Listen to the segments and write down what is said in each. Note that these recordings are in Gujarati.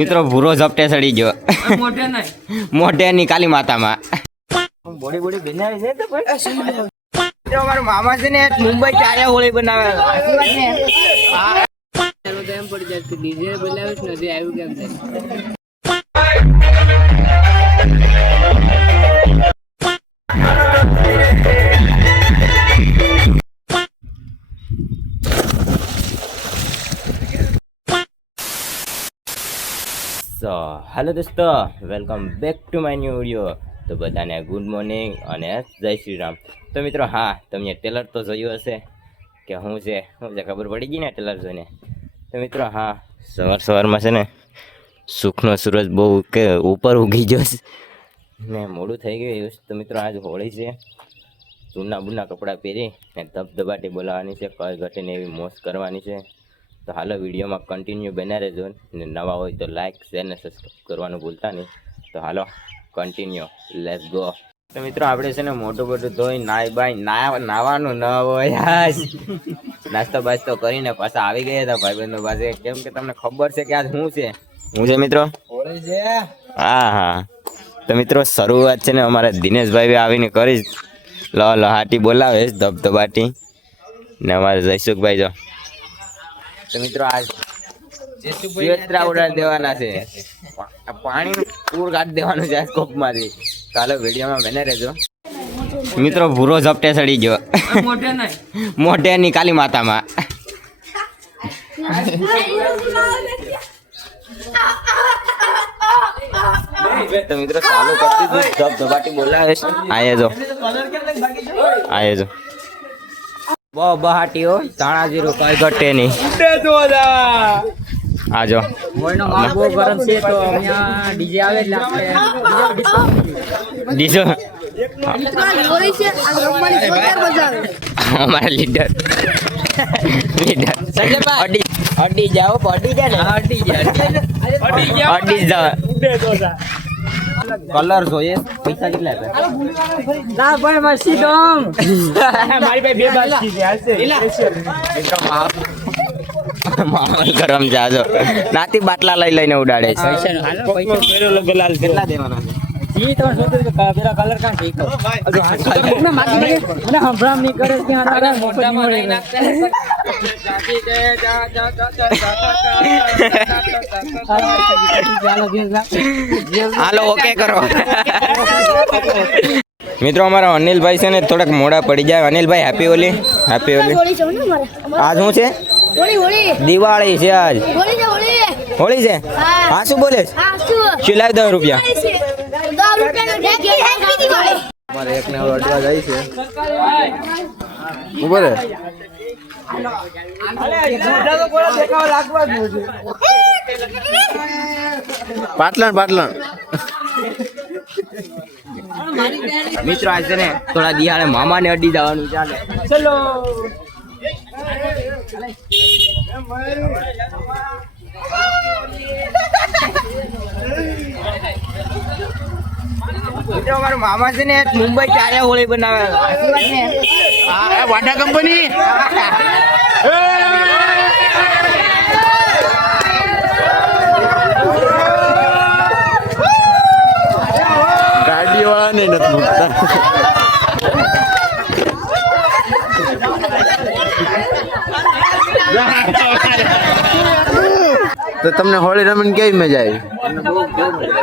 મિત્રો ભૂરો ઝપટે સડી ગયો. મોઢે નહીં. મોઢેની કાલી માતામાં બોડી બોડી બનાવી છે તો પણ અમારો મામા છે ને મુંબઈ ચારે હોળી બનાવે એમ પડી જાય ડીજે બોલાવ્યું નથી આવ્યું કેમ થાય સો હેલો દોસ્તો. Welcome back to my new video તો બધાને ગુડ મોર્નિંગ અને જય શ્રી રામ. તો મિત્રો, હા તમે ટેલર તો જોયું હશે કે હું છે? હું છે ખબર પડી ગઈ ને ટેલર જોઈને? તો મિત્રો, હા, સવાર સવારમાં છે ને સુખનો સૂરજ બહુ કે ઉપર ઉગી ગયો છે. ને મોડું થઈ ગયું તો મિત્રો, આજ હોળી છે. જૂના બૂના કપડાં પહેરી ને ધબધબાટી બોલાવવાની છે, કઈ ઘટે ને એવી મોસ કરવાની છે. તો હાલો વિડીયોમાં કન્ટિન્યુ બન્યા રહેજો ને નવા હોય તો લાઇક શેર ને સબસ્ક્રાઈબ કરવાનું ભૂલતા નહીં. તો હાલો કન્ટિન્યુ લેટ્સ ગો તો મિત્રો આપણે છે ને મોટું મોટું ધોઈ નાય બાય નાવાનું ન હોય નાસ્તો બાસ્તો કરીને પાછા આવી ગયા હતા ભાઈબંધો પાસે. કેમ કે તમને ખબર છે કે આજ શું છે? હું છે મિત્રો? હા હા. તો મિત્રો શરૂઆત છે ને અમારા દિનેશભાઈ આવીને કરી લ લહાટી બોલાવે ધબધબાટી. ને અમારે જયસુખભાઈ જો. તો મિત્રો આજ ઉડાડી દેવાના છે. પાણી પૂર કાઢી દેવાનું છે આ સ્કોપમાંથી. ચાલો વિડીયોમાં બને રહેજો. મિત્રો ભૂરો ઝપટે સડી ગયો. મોઢે કાલી માતામાં તો મિત્રો ચાલુ કરી દીધું. ધબધબાટી બોલાવે છે. આયે જો. આયે જો. બહુ બહાટીઓ. તાણા જીરું કઈ ઘટે નહીં. આજો બહુ ગરમ છે તો અહીંયા ડીજે આવે એટલે આપણે અમારા લીડર. લીડર. અડી અડી જાઓ અડી જાય ને અડી જાય અડી જાઓ. કલર જોઈએ. પૈસા કેટલા હતા ના ભાઈ મસ્તી ડોમ મારી ભાઈ બે બાકી છે મામલ ગરમ જાજો નાતી બાટલા લઈ લઈને ઉડાડે છે. કેટલા દેવાના પેલા કલર કાં મને હંભરામ કરે મોટા હાલો ઓકે કરો. મિત્રો અમારા અનિલભાઈ છે ને થોડાક મોડા પડી જાય અનિલભાઈ હેપી ઓલી હેપી ઓલી આજ શું છે? હોળી હોળી. દિવાળી છે આજ. હોળી છે હોળી. હોળી છે? હા. શું બોલે છે? શું? શું લાવી દસ રૂપિયા દસ રૂપિયાનો હેપી હેપી દિવાળી અમારે એકને હવે અડવા જાય છે. ઊભો રે પાટલણ પાટલણ. મિત્રો આજે ને થોડા દિહાળે મામાને અડી જવાનું ચાલે. ચલો મિત્રો અમારો મામા છે ને મુંબઈ ચારે હોળી બનાવે. વાટા કંપની? ગાડી વાળા ને નથી મૂકતા. તો તમને હોળી રમીને કેવી મજા આવી?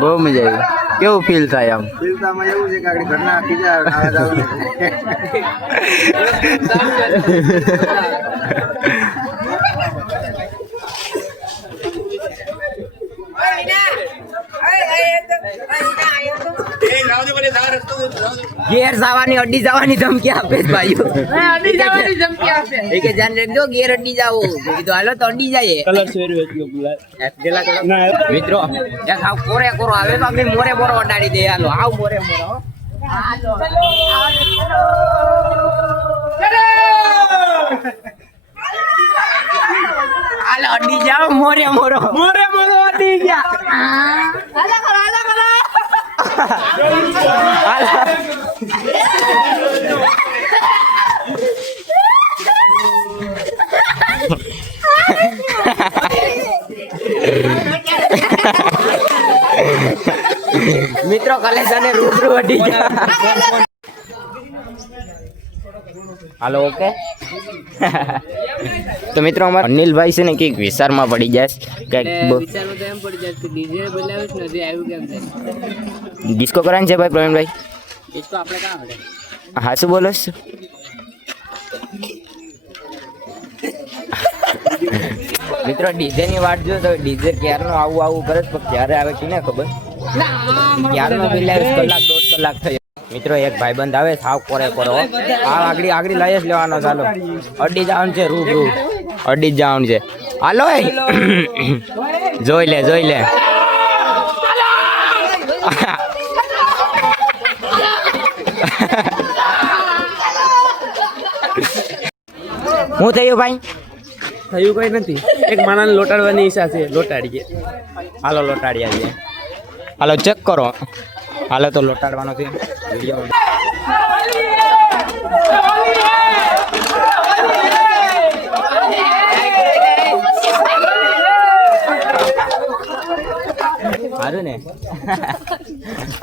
બહુ મજા આવી. કેવું ફીલ થાય આમ ઘેર જવાની અડી જવાની ધમકી આપે છે ભાઈઓ. અડી જવાની ધમકી આપે. એ કે જાન રાખજો ઘેર અડી જાવ કીધું હાલો તો અડી જાય મિત્રો એક આવ કોરે કોરો આવે તો અમે મોરે મોરો અડાડી દે હાલો આવ મોરે મોરો. હો. હાલો અડી જાઓ મોરે મોરો. મોરે મોરો અડી જા હાલા કરો હાલા કરો હાલો મિત્રો કાલે જા. હાલો ઓકે. તો મિત્રો અમારા અનિલભાઈ છે ને કંઈક વિસ્તારમાં પડી જાય કંઈક ડિસ્કો કરાય છે ભાઈ પ્રવીણભાઈ? હા શું બોલો મિત્રો ડીજે ની વાટ જો તો ડીજે ક્યારનો આવું આવું કરે પણ ક્યારે આવે કે ને ખબર? ક્યારનો બિલાવીસ કલાક દોઢ કલાક થયો મિત્રો એક ભાઈબંધ આવે સાવ કોરે કોરો. આ આગળ આગળ લઈ જ લેવાનો ચાલો અડી જવાનું છે રૂબ રૂબ અડી જ જવાનું છે. હાલો જોઈ લે જોઈ લે. હું થયું ભાઈ? થયું કઈ નથી. એક માણસ લોટાડવાની ઈચ્છા છે લોટાડીએ. હાલો લોટાડી આવીએ હાલો ચેક કરો. હાલો તો લોટાડવાનો છે. વીડિયો સારું ને.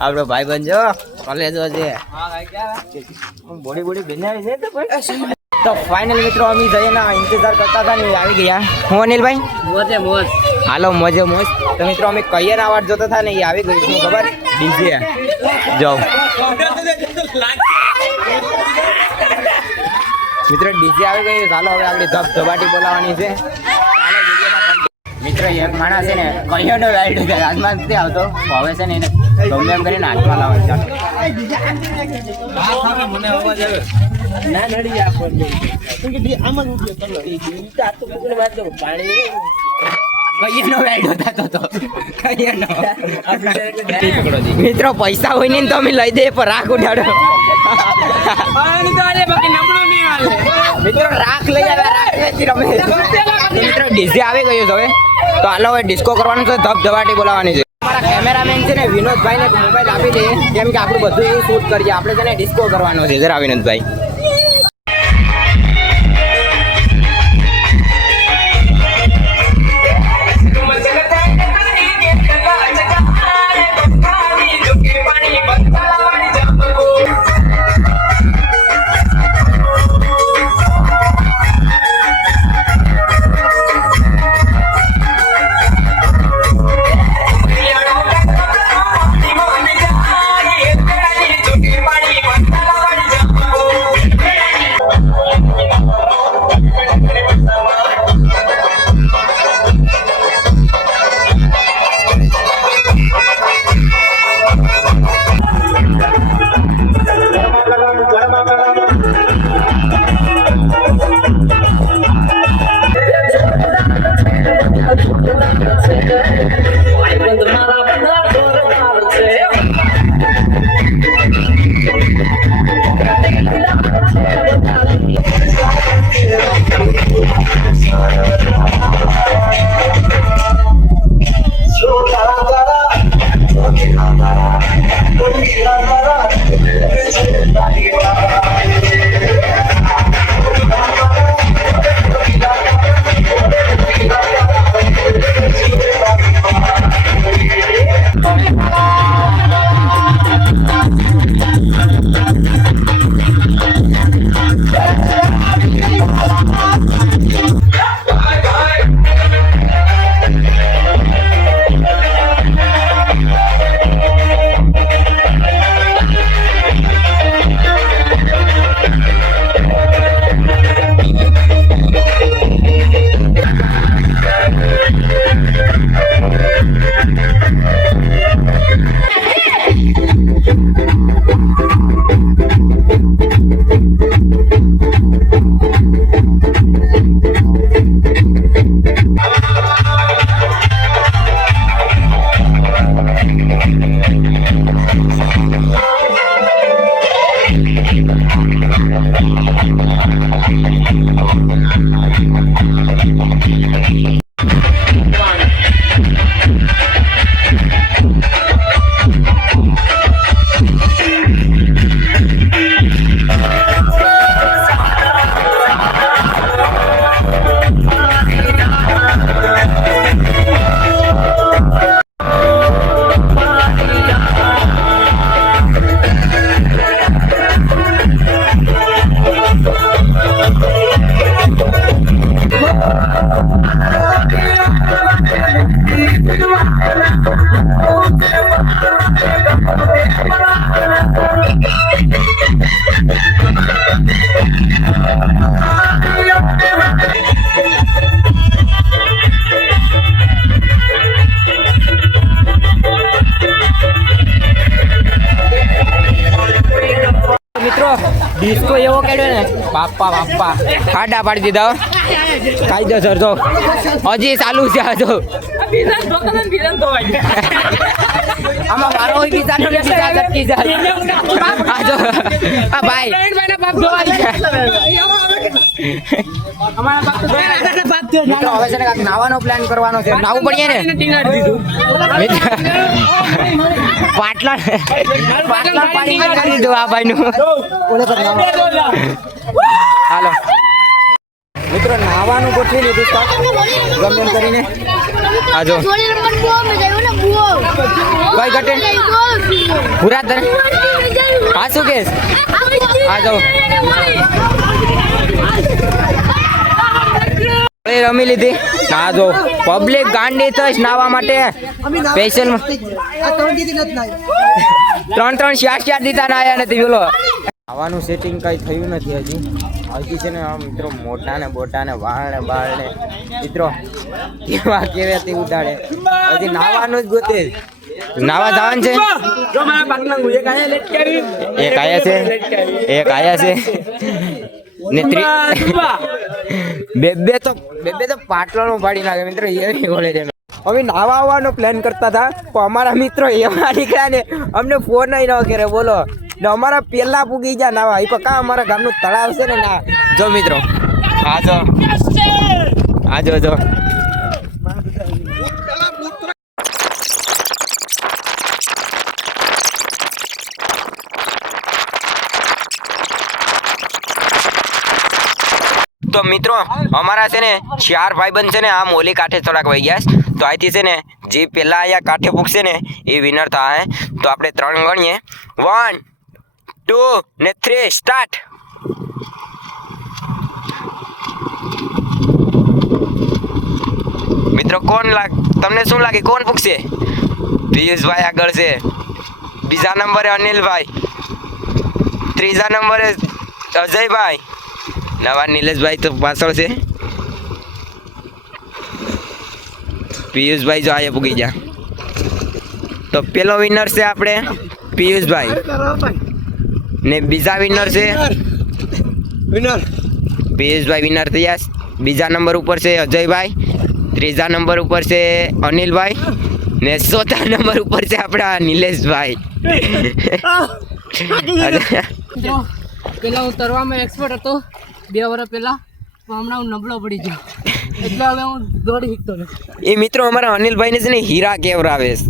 આપણો ભાઈ બન જો કોલેજો છે. બોડી બોડી બનાવી છે તો પણ તો ફાઇનલ મિત્રો અમે જઈએ ના ઇંતજાર કરતા હતા ને આવી ગયા. હું અનિલભાઈ? મોજે મોજ. હાલો મોજે મોજ. તો મિત્રો, અમે કઈ ના વાટ જોતા હતા ને એ આવી ગયું શું ખબર? ડીજે. જાઓ. મિત્રો, ડીજે આવી ગયું ચાલો, હવે આપણે ધબ ધબાટી બોલાવાની છે. મિત્રો એક માણસ છે ને કહીઓનો રાઈડ છે હાથમાં નથી આવતો. હવે છે ને એને ગમે એમ કરીને હાથમાં લાવવાનું ચાલો ના નડી આપણને પાણી કહીઓનો રાઈડ હોતા તો કહીઓનો મિત્રો પૈસા હોય ને તો અમે લઈ દઈએ પણ રાખ ઉડાડો. મિત્રો રાખ લઈ આવે રાખ વેચી રમે મિત્રો ડીજે આવી ગયો છે હવે. તો હાલો હવે ડિસ્કો કરવાનું છે ધબ ધબાટી બોલાવવાની છે. અમારા કેમેરામેન છે ને વિનોદભાઈને મોબાઈલ આપી દે કેમ કે આપણું બધું શૂટ કરીએ. આપણે છે ને ડિસ્કો કરવાનો છે જરા વિનોદભાઈ. ડિસ્કો એવો કેડ્યો ને? બાપા બાપા. ખાડા પાડી દીધા. કાયદેસર જો હજી ચાલુ છે આ જો. આમાં મારો બીજાનો ને બીજા જાય. આ ભાઈ. નાવાનો પ્લાન કરવાનો છે. નાવું પડીએ ને. પાટલા પાટલા પાડી કરી દીધું આ ભાઈનું. હાલો. મિત્રો નાવાનું ગોઠવી લીધું ગમે કરીને. આ જો. કઈ ઘટે. પૂરા તને હા શું કેસ? આ જાઓ. રમી લીધી. ના જો. પબ્લિક ગાંડી થશ નાવા માટે સ્પેશિયલ ત્રણ ત્રણ ચાર ચાર દીધા ના આયા નથી બોલો. નાવાનું સેટિંગ કઈ થયું નથી હજી. હજી છે ને આમ મિત્રો મોટા ને બોટા ને વાળ ને બાળ ને મિત્રો કેવા કેવા તે ઉડાડે. હજી નાવાનું જ ગોતે. નાવા જવાનું છે. એક આયા છે. એક આયા છે. ને બે બે. તો બે બે તો પાટલાનો પાડી નાખે મિત્ર એવી બોલે છે. અમે નાવા આવવાનો પ્લાન કરતા હતા પણ અમારા મિત્રો એવા નીકળ્યા ને અમને ફોન ન કરે બોલો ને અમારા પેલા પૂગી ગયા નાવા. એ પણ કા અમારા ગામનું તળાવ છે ને ના? જો મિત્રો હા જો. હા જો જો. તો મિત્રો, અમારા છે ને ચાર ભાઈબંધ છે ને આ મોલી કાંઠે થોડાક વહી ગયા. તો અહીંથી છે ને જે પેલા અહીંયા કાંઠે ફૂકશે ને એ વિનર થાય તો આપણે ત્રણ ગણીએ. વન ટુ ને થ્રી સ્ટાર્ટ મિત્રો, કોણ લાગ, તમને શું લાગે? કોણ ફૂકશે? પિયુષભાઈ આગળ છે. બીજા નંબરે અનિલભાઈ. ત્રીજા નંબરે અજયભાઈ. નવા નિલેશભાઈ તો પાછળ છે. પિયુષભાઈ જો આયા પૂગી ગયા. તો પેલો વિનર છે આપણે પિયુષભાઈ. ને બીજા વિનર છે વિનર પિયુષભાઈ વિનર થયા. બીજા નંબર ઉપર છે અજયભાઈ. ત્રીજા નંબર ઉપર છે અનિલભાઈ. ને ચોથા નંબર ઉપર છે આપણા નિલેશભાઈ. પેલા હું તરવામાં એક્સપર્ટ હતો. બે વર્ષ પહેલા હમણાં હું નબળો પડી ગયો. એટલે હવે હું દોડી શીખતો નથી એ મિત્રો અમારા અનિલભાઈને છે ને હીરા કેવરાવે છે.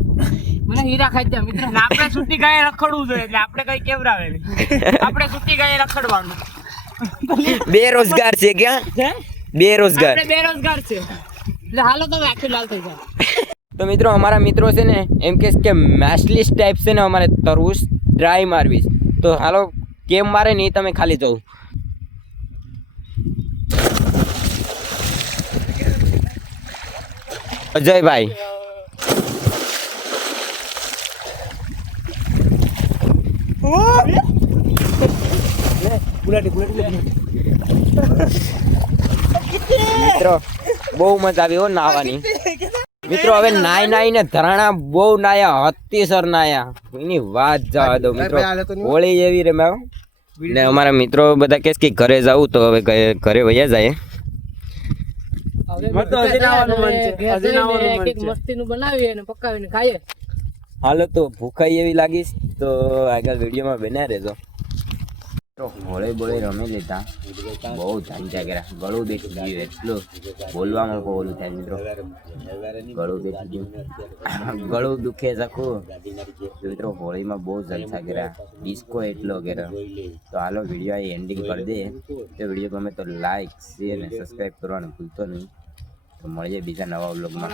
મને હીરા ખાઈ જાય મિત્ર. આપણે સુતી ગાય રખડવું જોઈએ એટલે આપણે કઈ કેવરાવે નહીં. આપણે સુતી ગાય રખડવાનું. બેરોજગાર છે ક્યાં બેરોજગાર બેરોજગાર છે. એટલે હાલો તો આખી લાલ થઈ જાય. તો મિત્રો અમારા મિત્રો છે ને એમ કે કે મેસ્લિસ ટાઈપ છે ને અમારે તરવું ડ્રાય મારવી તો હાલો કેમ મારે નહીં તમે ખાલી જોઉં અજયભાઈ. મિત્રો બહુ મજા આવી હો નાવાની. મિત્રો હવે નાઈ નાઈ ને ધરાણા બહુ નાયા અતિસર નાયા. એની વાત જવા દો મિત્રો. હોળી જેવી રે મેં ને અમારા મિત્રો બધા કે ઘરે જવું તો હવે ઘરે વયા જાય. મસ્તીનું બનાવીએ અને પકાવીને ખાઈએ. હાલો તો ભૂખાઈ એવી લાગીશ તો આગળ વિડીયોમાં બન્યા રહેજો. તો હોળી બોળે રમી લીધા. બહુ ઝાંઝા કર્યા. ગળું બેઠી ગયું. એટલું બોલવામાં બહુ ઓલું થાય મિત્રો. ગળું બેઠી ગયું. ગળું દુખે શકું મિત્રો હોળીમાં બહુ જલસા કર્યા. ડિસ્કો એટલો કર્યો. તો હાલો વીડિયો એન્ડિંગ કરી દે તો વીડિયો ગમે તો લાઈક શેર અને સબસ્ક્રાઈબ કરવાનું ભૂલતો નહીં. તો મળીએ બીજા નવા વ્લોગમાં.